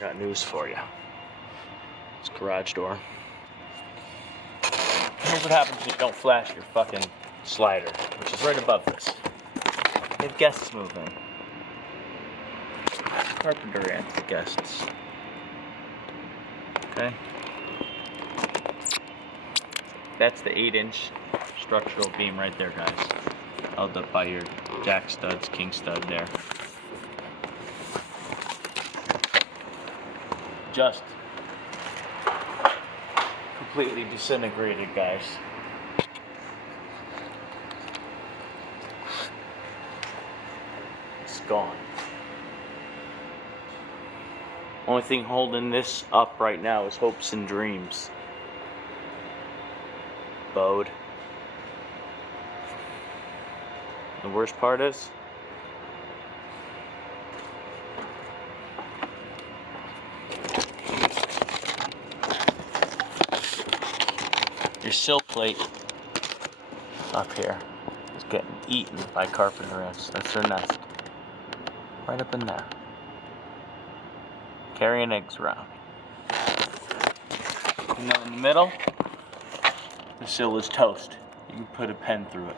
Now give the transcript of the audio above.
Got news for you. This garage door. Here's what happens if you don't flash your fucking slider, which is right above this. We have guests moving. Carpenter and the guests. Okay. That's the 8-inch structural beam right there, guys. Held up by your jack studs, king stud there. Just completely disintegrated, guys. It's gone. Only thing holding this up right now is hopes and dreams. Bowed. The worst part is, your sill plate up here is getting eaten by carpenter ants. That's their nest. Right up in there. Carrying eggs around. And then in the middle, the sill is toast. You can put a pen through it.